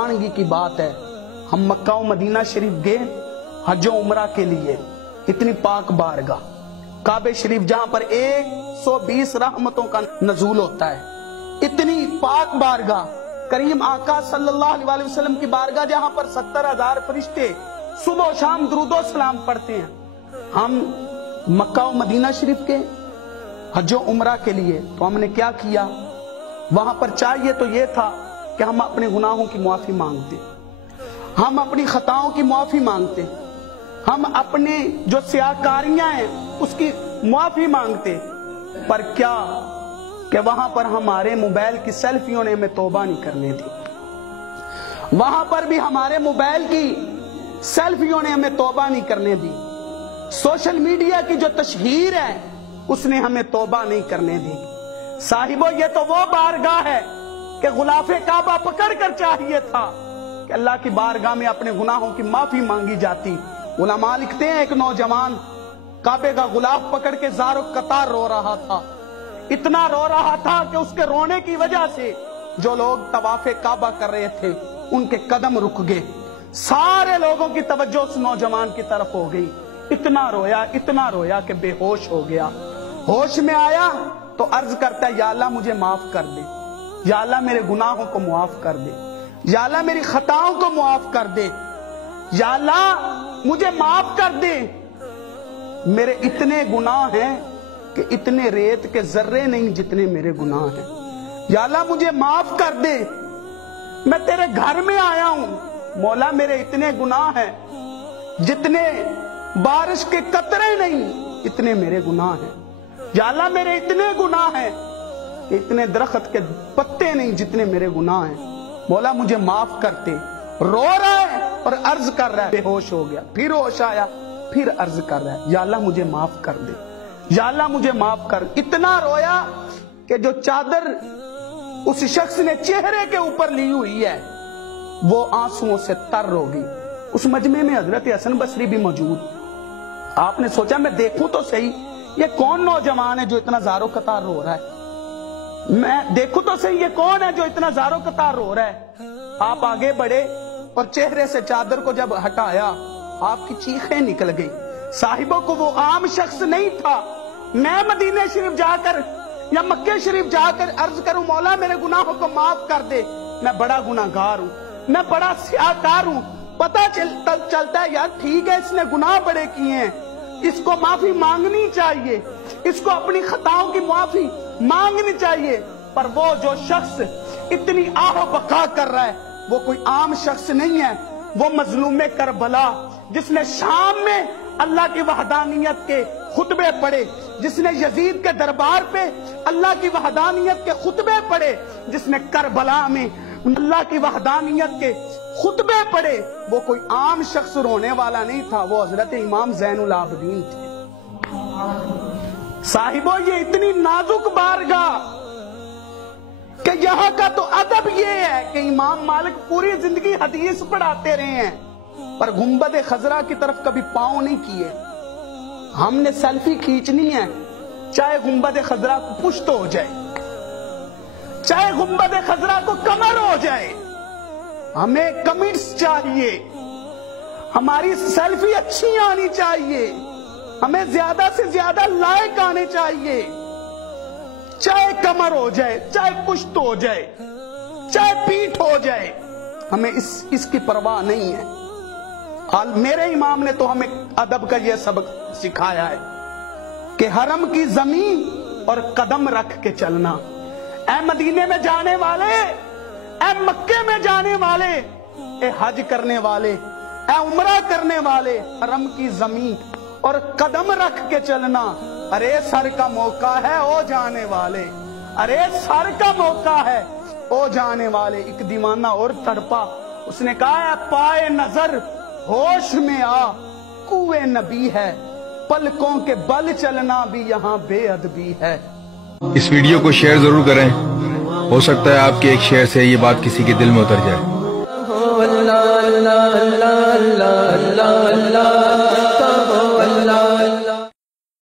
حیرانگی کی بات ہے، ہم مکہ و مدینہ شریف گئے حج و عمرہ کے لیے، اتنی پاک بارگاہ کعبہ شریف جہاں پر 120 رحمتوں کا نزول ہوتا ہے، اتنی پاک بارگاہ کریم آقا صلی اللہ علیہ وسلم کی بارگاہ جہاں پر 70,000 فرشتے صبح و شام درود و سلام پڑھتے ہیں۔ ہم مکہ و مدینہ شریف کے حج و عمرہ کے لیے تو ہم نے کیا کیا، وہاں پر چاہیے تو یہ تھا کہ ہم اپنے گناہوں کی معافی مانگتے، ہم اپنی خطاؤں کی معافی مانگتے، ہم اپنے جو سیاکاریاں ہیں اس کی معافی مانگتے، پر کیا کہ وہاں پر ہمارے موبائل کی سیلفیوں نے ہمیں توبہ نہیں کرنے دی، وہاں پر بھی ہمارے موبائل کی سیلفیوں نے ہمیں توبہ نہیں کرنے دی، سوشل میڈیا کی جو تشہیر ہے اس نے ہمیں توبہ نہیں کرنے دی۔ صاحبو یہ تو وہ بارگاہ ہے کہ غلاف کعبہ پکڑ کر چاہیے تھا کہ اللہ کی بارگاہ میں اپنے گناہوں کی معافی مانگی جاتی۔ علماء لکھتے ہیں ایک نوجوان کعبے کا غلاف پکڑ کے زار و قطار رو رہا تھا، اتنا رو رہا تھا کہ اس کے رونے کی وجہ سے جو لوگ طواف کعبہ کر رہے تھے ان کے قدم رک گئے، سارے لوگوں کی توجہ اس نوجوان کی طرف ہو گئی، اتنا رویا کہ بے ہوش ہو گیا۔ ہوش میں آیا تو عرض کرتا ہے یا اللہ مجھے معاف کر دے، یا اللہ میرے گناہوں کو معاف کر دے، یا اللہ میری خطاؤں کو معاف کر دے، یا اللہ مجھے معاف کر دے، میرے اتنے گناہ ہیں کہ اتنے ریت کے ذرے نہیں جتنے میرے گناہ ہیں، یا اللہ مجھے معاف کر دے، میں تیرے گھر میں آیا ہوں، مولا میرے اتنے گناہ ہیں جتنے بارش کے قطرے نہیں اتنے میرے گناہ ہیں، یا اللہ میرے اتنے گناہ ہیں کہ اتنے درخت کے پتے نہیں جتنے میرے گناہ ہیں، مولا مجھے معاف کرتے۔ رو رہا ہے اور عرض کر رہا ہے، بے ہوش ہو گیا، پھر ہوش آیا، پھر عرض کر رہا ہے یا اللہ مجھے معاف کر دے، یا اللہ مجھے معاف کر۔ اتنا رویا کہ جو چادر اس شخص نے چہرے کے اوپر لی ہوئی ہے وہ آنسوؤں سے تر ہو گئی۔ اس مجمع میں حضرت حسن بصری بھی موجود، آپ نے سوچا میں دیکھوں تو صحیح یہ کون نوجوان ہے جو اتنا زارو قطار رو رہا ہے، میں دیکھوں تو صحیح یہ کون ہے جو اتنا زارو قطار رو رہا ہے۔ آپ آگے بڑھے اور چہرے سے چادر کو جب ہٹایا آپ کی چیخیں نکل گئی۔ صاحبوں کو وہ عام شخص نہیں تھا، میں مدینہ شریف جا کر یا مکہ شریف جا کر عرض کروں مولا میرے گناہوں کو معاف کر دے، میں بڑا گناہگار ہوں، میں بڑا سیاکار ہوں، پتہ چلتا ہے یار ٹھیک ہے اس نے گناہ بڑے کیے ہیں، اس کو معافی مانگنی چاہیے، اس کو اپنی خطاؤں کی معافی مانگنی چاہیے، پر وہ جو شخص اتنی آہ و بکا کر رہا ہے وہ کوئی عام شخص نہیں ہے، وہ مظلوم کربلا جس نے شام میں اللہ کی وحدانیت کے خطبے پڑھے، جس نے یزید کے دربار پہ اللہ کی وحدانیت کے خطبے پڑھے، جس نے کربلا میں اللہ کی وحدانیت کے خطبے پڑھے، وہ کوئی عام شخص رونے والا نہیں تھا، وہ حضرت امام زین العابدین تھے۔ صاحبوں یہ اتنی نازک بارگاہ کہ یہاں کا تو ادب یہ ہے کہ امام مالک پوری زندگی حدیث پڑھاتے رہے ہیں پر گنبد خضرا کی طرف کبھی پاؤں نہیں کیے۔ ہم نے سیلفی کھینچنی ہے چاہے گنبد خضرا کو پشت ہو جائے، چاہے گنبد خضرا کو کمر ہو جائے، ہمیں کمنٹس چاہیے، ہماری سیلفی اچھی آنی چاہیے، ہمیں زیادہ سے زیادہ لائک آنے چاہیے، چاہے کمر ہو جائے، چاہے پشت ہو جائے، چاہے پیٹھ ہو جائے، ہمیں اس کی پرواہ نہیں ہے۔ میرے امام نے تو ہمیں ادب کا یہ سبق سکھایا ہے کہ حرم کی زمین اور قدم رکھ کے چلنا۔ اے مدینے میں جانے والے، اے مکے میں جانے والے، اے حج کرنے والے، اے عمرہ کرنے والے، حرم کی زمین اور قدم رکھ کے چلنا۔ ارے سر کا موقع ہے او جانے والے، ارے سر کا موقع ہے او جانے والے۔ ایک دیوانہ اور تڑپا، اس نے کہا ہے پائے نظر ہوش میں آ، کوئے نبی ہے، پلکوں کے بل چلنا بھی یہاں بے ادبی ہے۔ اس ویڈیو کو شیئر ضرور کریں، ہو سکتا ہے آپ کے ایک شیئر سے یہ بات کسی کے دل میں اتر جائے۔